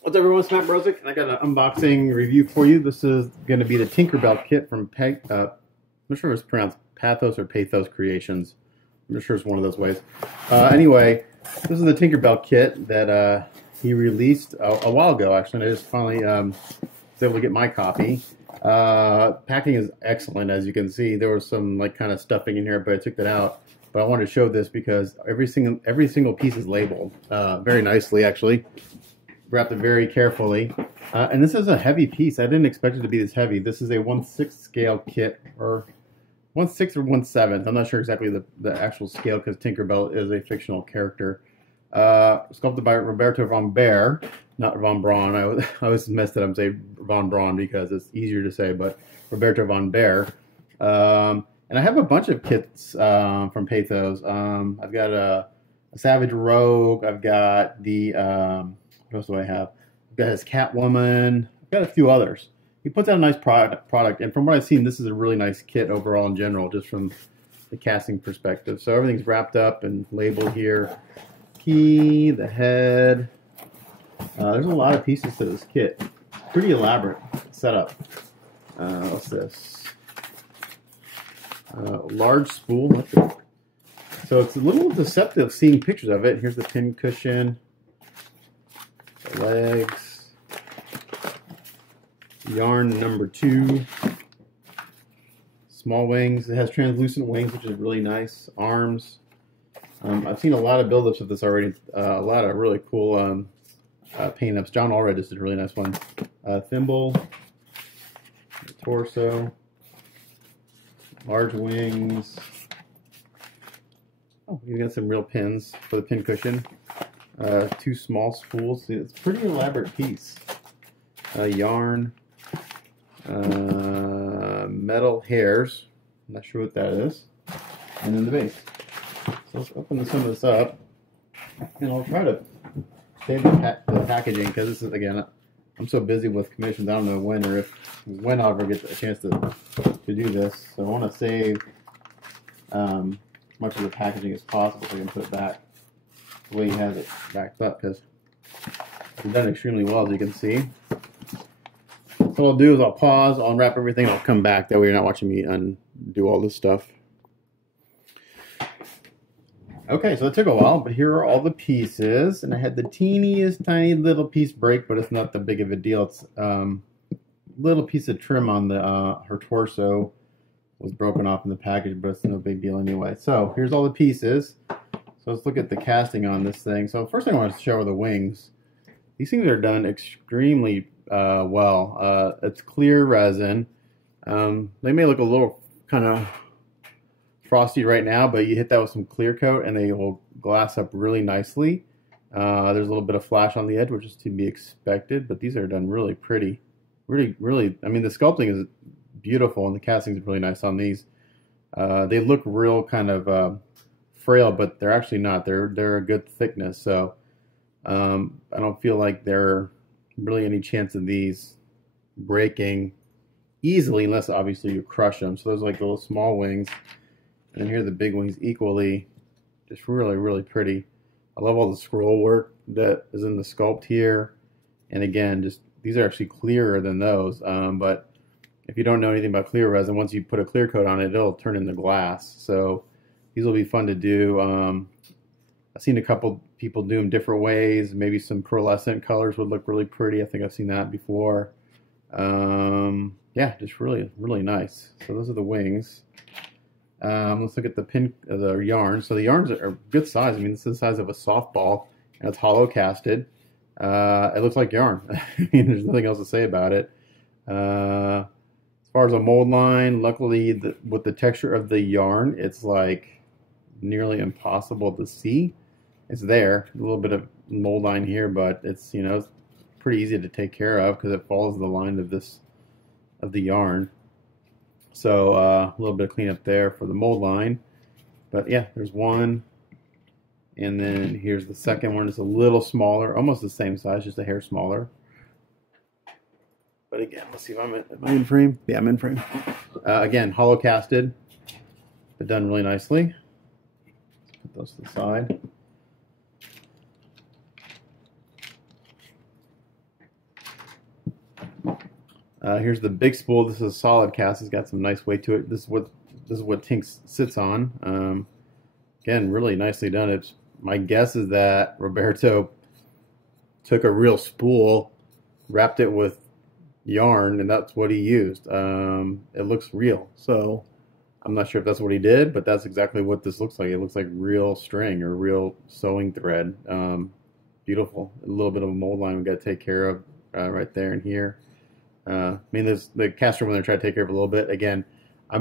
What's up, everyone? It's Matt Brozick, and I got an unboxing review for you. This is going to be the Tinkerbell kit from I'm not sure if it's pronounced Pathos or Pathos Creations. I'm not sure it's one of those ways. Anyway, this is the Tinkerbell kit that he released a while ago, actually, and I just finally was able to get my copy. Packing is excellent, as you can see. There was some like kind of stuffing in here, but I took that out. But I wanted to show this because every single piece is labeled very nicely, actually. Wrapped it very carefully. And this is a heavy piece. I didn't expect it to be this heavy. This is a 1/6 scale kit, or 1/6 or 1/7. I'm not sure exactly the actual scale because Tinkerbell is a fictional character. Sculpted by Roberto Von Behr, not Von Braun. I always messed it up and say Von Braun because it's easier to say, but Roberto Von Behr. And I have a bunch of kits from Pathos. I've got a Savage Rogue. I've got the... what else do I have? I've got his Catwoman. I've got a few others. He puts out a nice product, and from what I've seen, this is a really nice kit overall in general, just from the casting perspective. So everything's wrapped up and labeled here. Key, the head. There's a lot of pieces to this kit. Pretty elaborate setup. What's this? Large spool. So it's a little deceptive seeing pictures of it. Here's the pin cushion. Legs, yarn number 2, small wings. It has translucent wings, which is really nice. Arms. I've seen a lot of build-ups of this already. A lot of really cool paint-ups. John Allred just did a really nice one. Thimble, torso, large wings. Oh, you got some real pins for the pin cushion. 2 small spools. It's a pretty elaborate piece. Yarn. Metal hairs. I'm not sure what that is. And then the base. So let's open some of this up. And I'll try to save the packaging because this is, again, I'm so busy with commissions. I don't know when or when I'll ever get a chance to do this. So I want to save as much of the packaging as possible so I can put it back the way he has it backed up, because it's done extremely well, as you can see. So what I'll do is I'll pause, I'll unwrap everything, and I'll come back. That way you're not watching me undo all this stuff. Okay, so it took a while, but here are all the pieces. And I had the teeniest tiny little piece break, but it's not that big of a deal. It's a little piece of trim on the her torso was broken off in the package, but it's no big deal anyway. So here's all the pieces. So let's look at the casting on this thing. So first thing I want to show are the wings. These things are done extremely well. It's clear resin. They may look a little kind of frosty right now, but you hit that with some clear coat and they will glass up really nicely. There's a little bit of flash on the edge, which is to be expected, but these are done really pretty. Really, I mean, the sculpting is beautiful and the casting is really nice on these. They look real kind of frail, but they're actually not. They're a good thickness, so I don't feel like there really any chance of these breaking easily, unless obviously you crush them. So those are like little small wings, and then here are the big wings equally, just really pretty. I love all the scroll work that is in the sculpt here, and again, just these are actually clearer than those. But if you don't know anything about clear resin, once you put a clear coat on it, it'll turn into glass. So these will be fun to do. I've seen a couple people do them different ways. Maybe some pearlescent colors would look really pretty. I think I've seen that before. Yeah, just really nice. So those are the wings. Let's look at the yarn. So the yarns are good size. I mean, this is the size of a softball, and it's hollow casted. It looks like yarn. I mean, there's nothing else to say about it. As far as a mold line, luckily with the texture of the yarn, it's like nearly impossible to see. It's there, a little bit of mold line here, but it's, you know, it's pretty easy to take care of because it follows the line of the yarn. So a little bit of cleanup there for the mold line, but yeah, there's one, and then here's the second one. It's a little smaller, almost the same size, just a hair smaller. But again, let's see if am I in frame? Yeah, I'm in frame. Again, hollow casted, but done really nicely. Put those to the side. Here's the big spool. This is a solid cast. It's got some nice weight to it. This is what Tink sits on. Again, really nicely done. It's my guess is that Roberto took a real spool, wrapped it with yarn, and that's what he used. It looks real, so I'm not sure if that's what he did, but that's exactly what this looks like. It looks like real string or real sewing thread. Beautiful. A little bit of a mold line we got to take care of right there and here. I mean, there's the caster when they're trying to take care of it a little bit. Again, I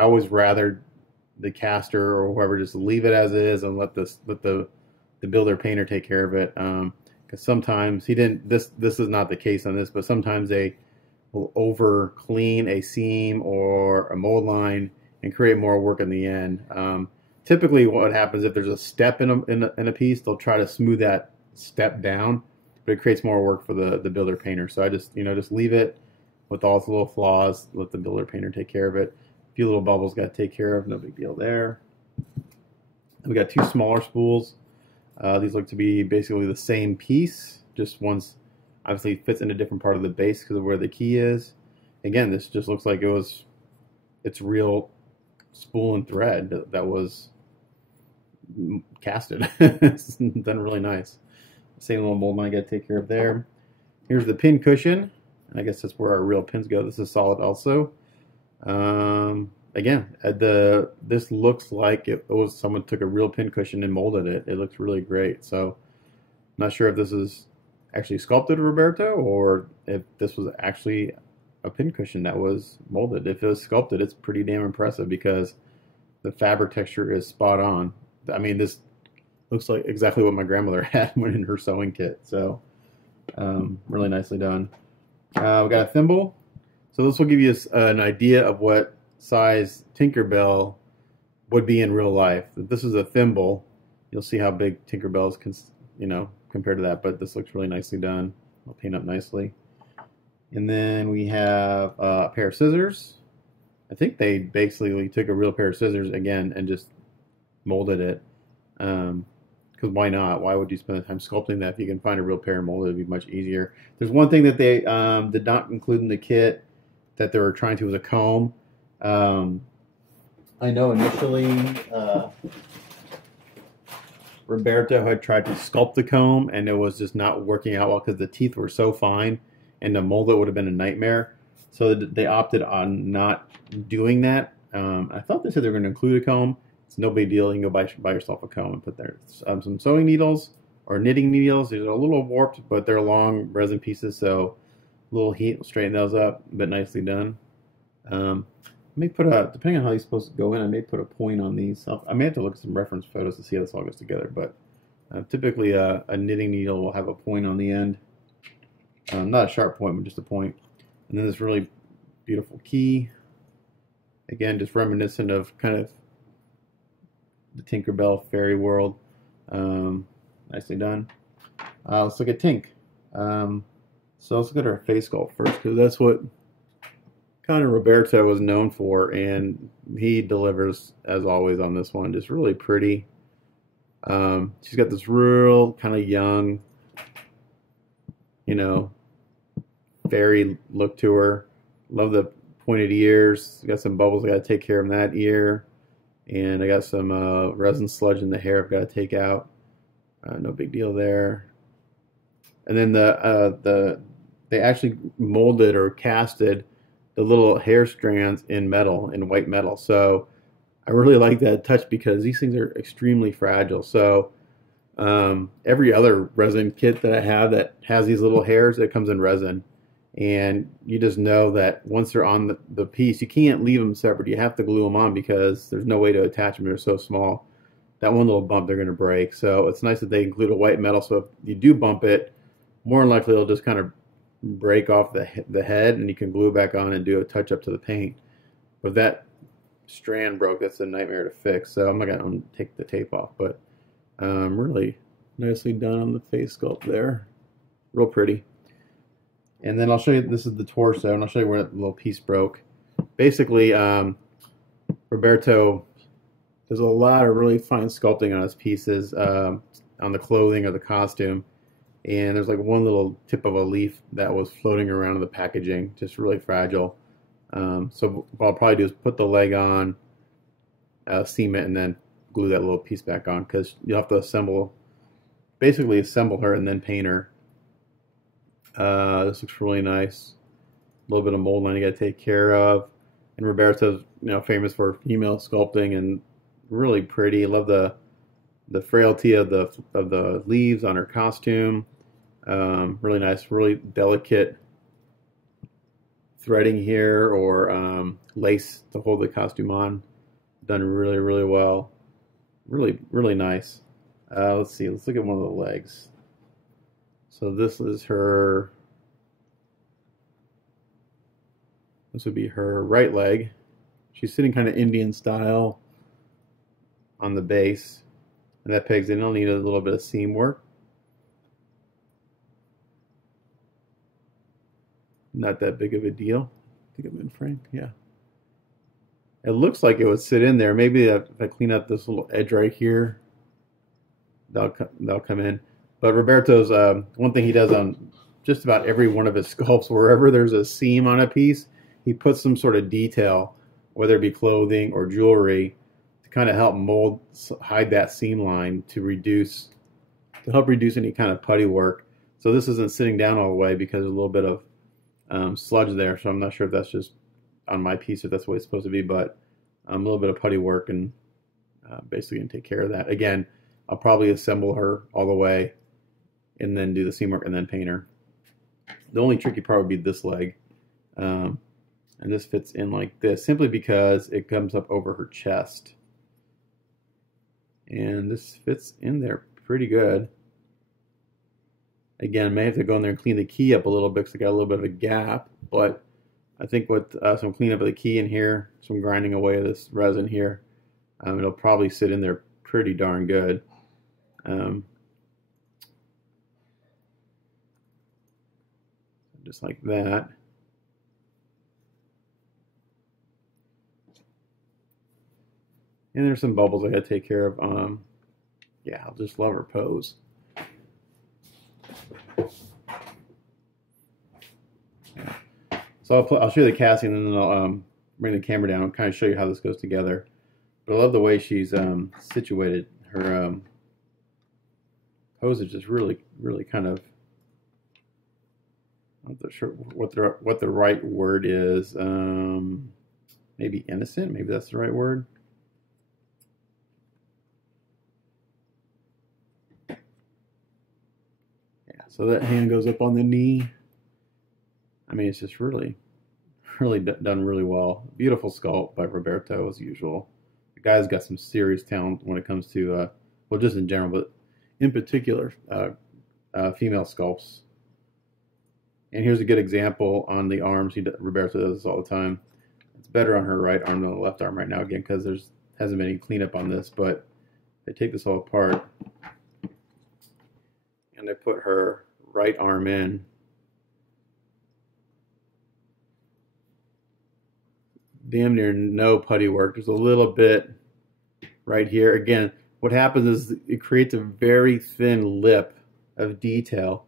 always rather the caster or whoever just leave it as it is and let the builder painter take care of it. Because sometimes he didn't. This is not the case on this, but sometimes they will over clean a seam or a mold line and create more work in the end. Typically, what happens if there's a step in a piece, they'll try to smooth that step down, but it creates more work for the builder painter. So I just just leave it with all its little flaws. Let the builder painter take care of it. A few little bubbles got to take care of. No big deal there. We got two smaller spools. These look to be basically the same piece, just one's obviously fits in a different part of the base because of where the key is. Again, this just looks like it's real spool and thread that was casted. It's done really nice. Same little mold line I got to take care of there. Here's the pin cushion. I guess that's where our real pins go. This is solid also. Again, this looks like it was someone took a real pin cushion and molded it. It looks really great. So, not sure if this is actually sculpted Roberto or if this was actually a pin cushion that was molded. If it was sculpted, it's pretty damn impressive because the fabric texture is spot on. I mean, this looks like exactly what my grandmother had when in her sewing kit. So, really nicely done. We got a thimble. So this will give you an idea of what size Tinkerbell would be in real life. If this is a thimble, you'll see how big Tinkerbell is, compared to that. But this looks really nicely done. I'll paint up nicely. And then we have a pair of scissors. I think they basically took a real pair of scissors again and just molded it. Because why not? Why would you spend the time sculpting that if you can find a real pair and mold it? It'd be much easier. There's one thing that they did not include in the kit that they were trying to was a comb. I know initially Roberto had tried to sculpt the comb and it was just not working out well because the teeth were so fine and to mold it would have been a nightmare. So they opted on not doing that. I thought they said they were going to include a comb. It's no big deal. You can go buy yourself a comb and put there some sewing needles or knitting needles. These are a little warped, but they're long resin pieces, so a little heat will straighten those up, but nicely done. I may put depending on how these supposed to go in, I may put a point on these. I may have to look at some reference photos to see how this all goes together, but typically a knitting needle will have a point on the end. Not a sharp point, but just a point. And then this really beautiful key. Again, just reminiscent of kind of the Tinkerbell fairy world. Nicely done. Let's look at Tink. So let's look at our face sculpt first, because that's what kind of Roberto was known for, and he delivers as always on this one. Just really pretty. She's got this real kind of young, fairy look to her. Love the pointed ears. Got some bubbles I got to take care of in that ear. And I got some resin sludge in the hair I've got to take out. No big deal there. And then they actually molded or casted the little hair strands in metal, in white metal. So I really like that touch because these things are extremely fragile. So every other resin kit that I have that has these little hairs, it comes in resin. And you just know that once they're on the piece, you can't leave them separate. You have to glue them on because there's no way to attach them. They're so small. That one little bump, they're going to break. So it's nice that they include a white metal. So if you do bump it, more than likely it'll just kind of break off the head, and you can glue it back on and do a touch up to the paint. But if that strand broke, that's a nightmare to fix. So I'm not going to take the tape off. But really nicely done on the face sculpt there. Real pretty. And then I'll show you, this is the torso, and I'll show you where that little piece broke. Basically, Roberto does a lot of really fine sculpting on his pieces, on the clothing or the costume. and there's like one little tip of a leaf that was floating around in the packaging, just really fragile. So what I'll probably do is put the leg on, seam it, and then glue that little piece back on, because you'll have to basically assemble her and then paint her. This looks really nice. A little bit of mold line you got to take care of. And Roberto's, famous for female sculpting and really pretty. I love the frailty of the leaves on her costume. Really nice, really delicate threading here, or lace to hold the costume on. Done really, really well. Really, really nice. Let's see. Let's look at one of the legs. So this is her. This would be her right leg. She's sitting kind of Indian style on the base, and that pegs in. I'll need a little bit of seam work. Not that big of a deal. I think I'm in frame. Yeah. It looks like it would sit in there. Maybe if I clean up this little edge right here, that'll come in. But Roberto's, one thing he does on just about every one of his sculpts, wherever there's a seam on a piece, he puts some sort of detail, whether it be clothing or jewelry, to kind of help hide that seam line, to help reduce any kind of putty work. So this isn't sitting down all the way because there's a little bit of sludge there. So I'm not sure if that's just on my piece, if that's the way it's supposed to be, but a little bit of putty work, and basically going to take care of that. Again, I'll probably assemble her all the way and then do the seam work and then paint her. The only tricky part would be this leg. And this fits in like this simply because it comes up over her chest. And this fits in there pretty good. Again, I may have to go in there and clean the key up a little bit because I got a little bit of a gap, but I think with some cleanup of the key in here, some grinding away of this resin here, it'll probably sit in there pretty darn good. Just like that. And there's some bubbles I gotta take care of. Yeah, I'll just love her pose. Yeah. So I'll show you the casting, and then I'll bring the camera down and kind of show you how this goes together. But I love the way she's situated. Her pose is just really, really kind of, I'm not sure what the right word is. Maybe innocent. Maybe that's the right word. Yeah. So that hand goes up on the knee. I mean, it's just really, really done really well. Beautiful sculpt by Roberto as usual. The guy's got some serious talent when it comes to, well, just in general, but in particular, female sculpts. And here's a good example on the arms. Roberto does this all the time. It's better on her right arm than the left arm right now, again, because hasn't been any cleanup on this. But they take this all apart, and they put her right arm in. Damn near no putty work. There's a little bit right here. Again, what happens is it creates a very thin lip of detail.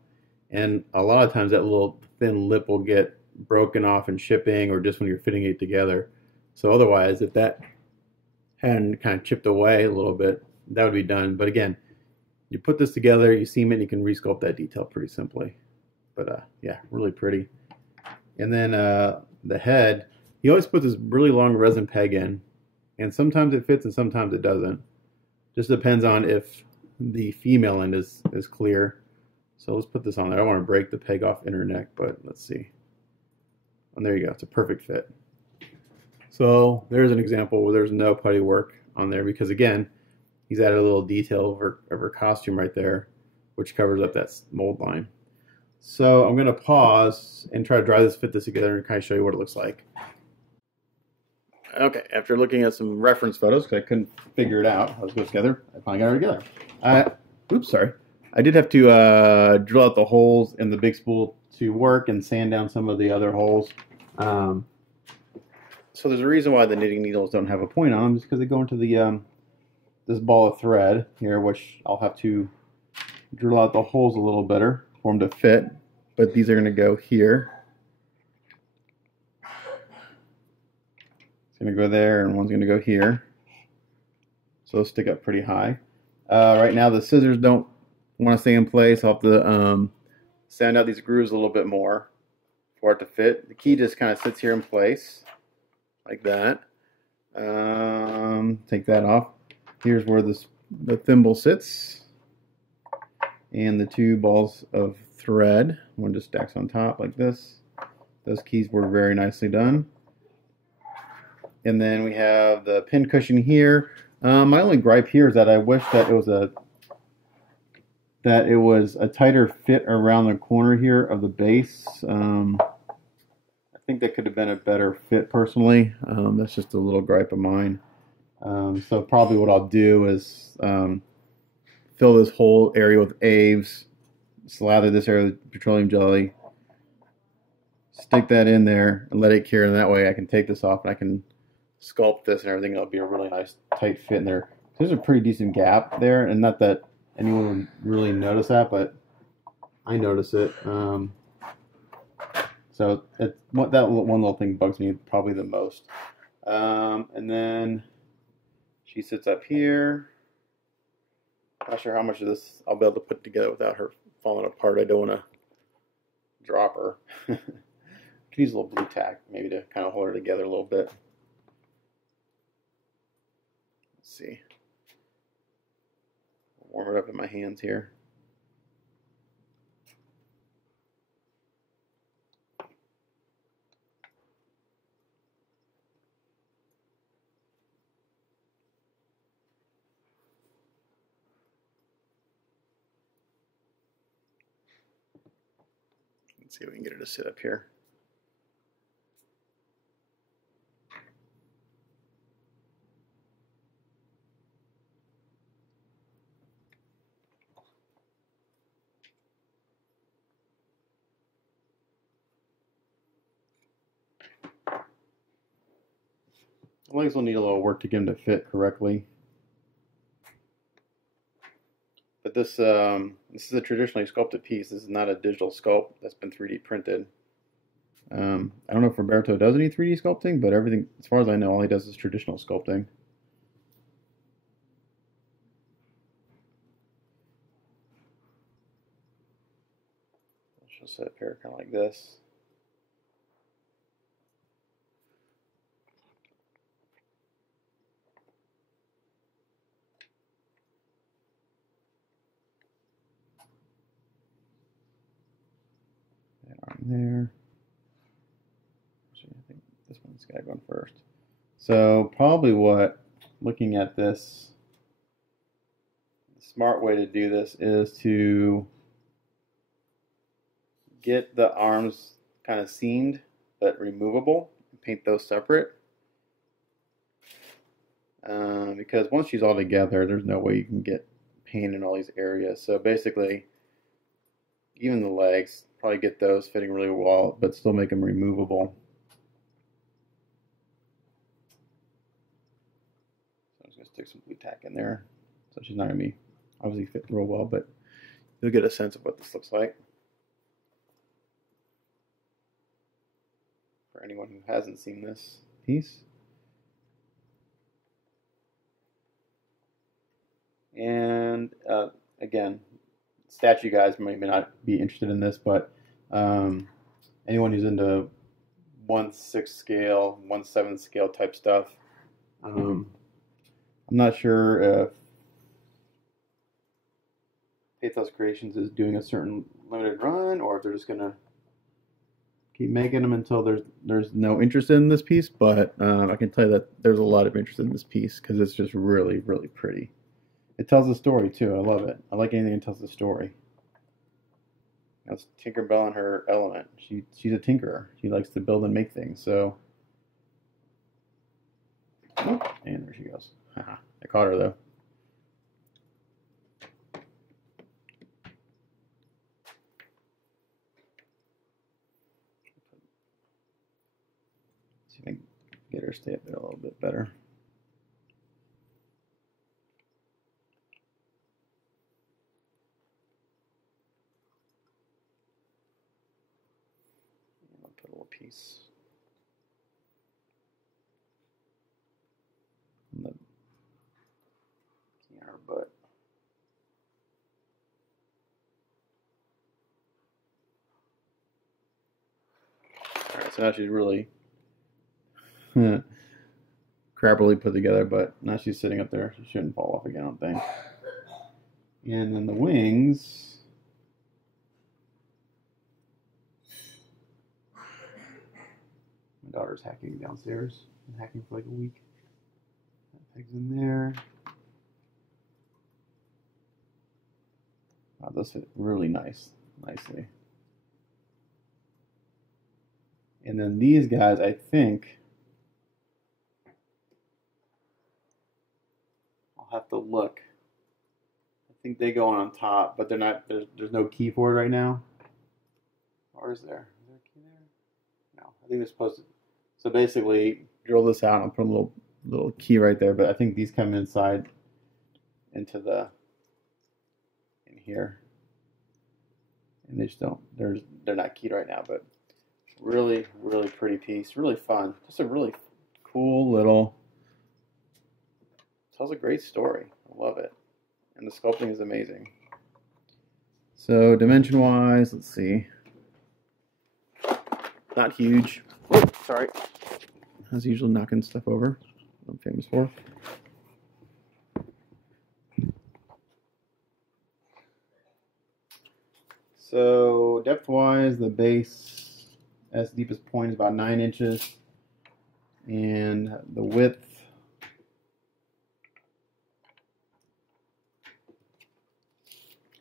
And a lot of times that little thin lip will get broken off in shipping, or just when you're fitting it together. So otherwise, if that hadn't kind of chipped away a little bit, that would be done. But again, you put this together, you seam it, and you can resculpt that detail pretty simply. But yeah, really pretty. And then the head, he always puts this really long resin peg in, and sometimes it fits and sometimes it doesn't. Just depends on if the female end is clear. So let's put this on there. I don't want to break the peg off in her neck, but let's see. And there you go. It's a perfect fit. So there's an example where there's no putty work on there because, again, he's added a little detail of her costume right there, which covers up that mold line. So I'm going to pause and try to fit this together and kind of show you what it looks like. Okay, after looking at some reference photos, because I couldn't figure it out how it goes together, I finally got it together. Oops, sorry. I did have to drill out the holes in the big spool to work and sand down some of the other holes. So there's a reason why the knitting needles don't have a point on them, just because they go into the this ball of thread here, which I'll have to drill out the holes a little better. for them to fit, but these are going to go here. It's going to go there, and one's going to go here. So they'll stick up pretty high. Right now the scissors don't want to stay in place. I'll have to sand out these grooves a little bit more for it to fit. The key just kind of sits here in place like that. Take that off. Here's where the thimble sits, and the two balls of thread. One just stacks on top like this. Those keys were very nicely done. And then we have the pin cushion here. My only gripe here is that I wish that it was a tighter fit around the corner here of the base. I think that could have been a better fit personally. That's just a little gripe of mine. So probably what I'll do is fill this whole area with Aves, slather this area with petroleum jelly, stick that in there and let it cure, and that way I can take this off and I can sculpt this and everything. It'll be a really nice tight fit in there. There's a pretty decent gap there, and not that anyone would really notice that, but I notice it. So that one little thing bugs me probably the most. And then she sits up here. Not sure how much of this I'll be able to put together without her falling apart. I don't want to drop her. Could use a little blue tack maybe to kind of hold her together a little bit. Let's see. Warm it up in my hands here. Let's see if we can get her to sit up here. The legs will need a little work to get them to fit correctly. But this is a traditionally sculpted piece. This is not a digital sculpt that's been 3D printed. I don't know if Roberto does any 3D sculpting, but everything, as far as I know, all he does is traditional sculpting. She'll sit up here kind of like this. There. Actually, I think this one's got to go in first. So probably looking at this, the smart way to do this is to get the arms kind of seamed but removable and paint those separate. Because once she's all together, there's no way you can get paint in all these areas. So basically, even the legs, probably get those fitting really well, but still make them removable. So I'm just going to stick some blue tack in there. So she's not going to be obviously fit real well, but you'll get a sense of what this looks like. For anyone who hasn't seen this piece. And again, statue guys may not be interested in this, but anyone who's into 1/6 scale, 1/7 scale type stuff, I'm not sure if Pathos Creations is doing a certain limited run, or if they're just gonna keep making them until there's no interest in this piece. But I can tell you that there's a lot of interest in this piece because it's just really, really pretty. It tells a story too. I love it. I like anything that tells a story. That's Tinkerbell in her element. She's a tinkerer. She likes to build and make things. So, oh, and there she goes. I caught her though. See if I can get her to stay up there a little bit better. put a little piece on the her butt. Alright, so now she's really crappily put together, but now she's sitting up there. She shouldn't fall off again, I don't think. And then the wings. My daughter's hacking downstairs. Been hacking for like a week. That peg's in there. Wow, those fit really nicely. And then these guys, I think, I'll have to look. I think they go on top, but they're not. There's no key for it right now. Or is there? Is there a key there? No, I think they're supposed to. So basically, drill this out and put a little key right there. But I think these come inside into the in here, and they just don't. They're not keyed right now, but. Really, really pretty piece. Really fun. Just a really cool little. Tells a great story. I love it. And the sculpting is amazing. So dimension-wise, let's see. Not huge. Oh, sorry. As usual, knocking stuff over. I'm famous for. So depth-wise, the base. As deepest point is about 9 inches, and the width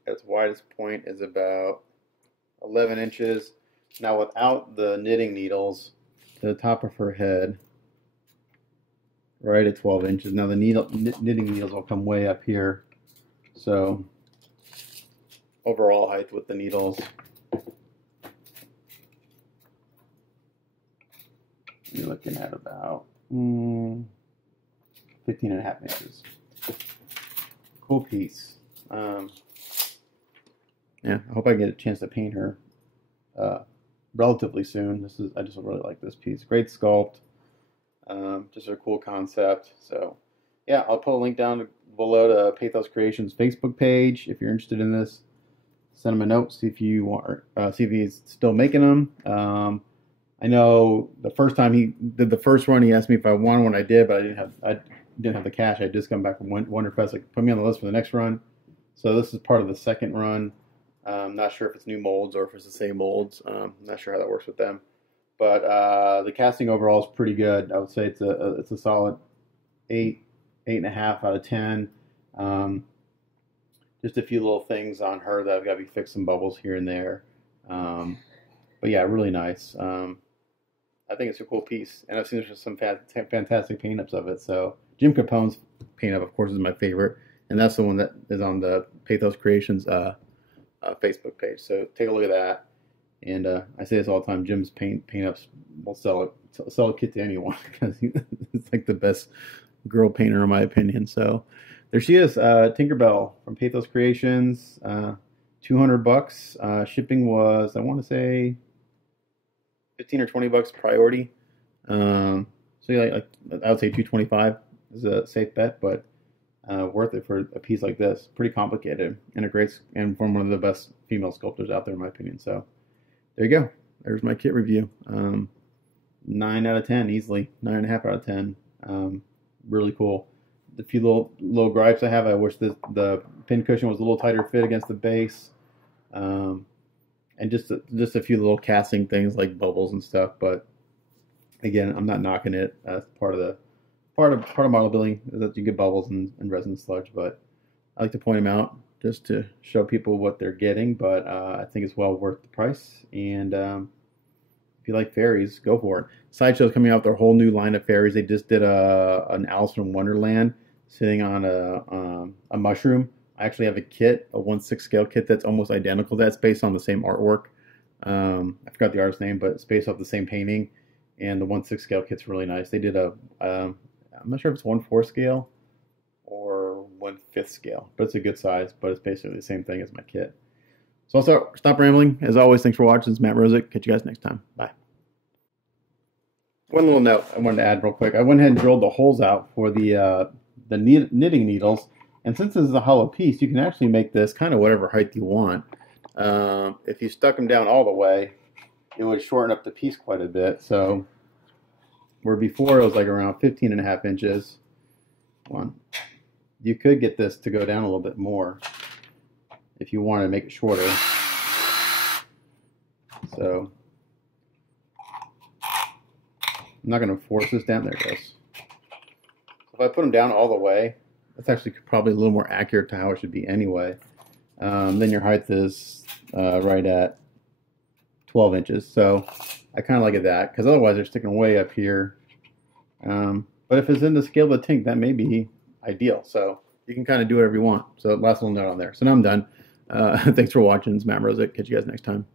at its widest point is about 11 inches. Now without the knitting needles, to the top of her head, right at 12 inches. Now the knitting needles will come way up here, so overall height with the needles. You're looking at about 15.5 inches. Cool piece. Yeah, I hope I get a chance to paint her relatively soon. I just really like this piece. Great sculpt. Just a cool concept. So yeah, I'll put a link down below to Pathos Creations Facebook page if you're interested in this. Send him a note, see if you want, see if he's still making them. I know the first time he did the first run, he asked me if I wanted one. I did, but I didn't have the cash. I just come back from Wonderfest. Like, put me on the list for the next run. So this is part of the second run. I'm not sure if it's new molds or if it's the same molds. I'm not sure how that works with them. But the casting overall is pretty good. I would say it's a solid 8.5 out of 10. Just a few little things on her that I've got to be fixed, some bubbles here and there. But yeah, really nice. I think it's a cool piece, and I've seen there's some fantastic paint-ups of it. So Jim Capone's paint-up, of course, is my favorite, and that's the one that is on the Pathos Creations Facebook page. So take a look at that. And I say this all the time: Jim's paint-ups will sell a kit to anyone because it's like the best girl painter in my opinion. So there she is, Tinkerbell from Pathos Creations. $200. Shipping was, I want to say, 15 or 20 bucks priority. So yeah, I would say 225 is a safe bet, but worth it for a piece like this. Pretty complicated and from one of the best female sculptors out there in my opinion. So there you go. There's my kit review. 9 out of 10 easily. 9.5 out of 10. Really cool. The few little gripes I have. I wish the pin cushion was a little tighter fit against the base. And just a few little casting things like bubbles and stuff, but again, I'm not knocking it. That's part of model building is that you get bubbles and resin sludge, but I like to point them out just to show people what they're getting. But I think it's well worth the price. And if you like fairies, go for it. Sideshow's coming out with their whole new line of fairies. They just did an Alice in Wonderland sitting on a mushroom. I actually have a kit, a 1/6 scale kit that's almost identical. That's based on the same artwork. I forgot the artist's name, but it's based off the same painting. And the 1/6 scale kit's really nice. They did I'm not sure if it's 1/4 scale or 1/5 scale, but it's a good size. But it's basically the same thing as my kit. So I'll stop rambling. As always, thanks for watching. It's Matt Rosick. Catch you guys next time. Bye. One little note I wanted to add real quick. I went ahead and drilled the holes out for the knitting needles, and since this is a hollow piece, you can actually make this kind of whatever height you want. If you stuck them down all the way, it would shorten up the piece quite a bit. So where before it was like around 15.5 inches, you could get this to go down a little bit more if you wanted to make it shorter. So I'm not going to force this down. There it goes. If I put them down all the way, that's actually probably a little more accurate to how it should be anyway. Then your height is right at 12 inches. So I kind of like it that, because otherwise they're sticking way up here. But if it's in the scale of the tank, that may be ideal. So you can kind of do whatever you want. So last little note on there. So now I'm done. Thanks for watching. It's Matt Rosick. Catch you guys next time.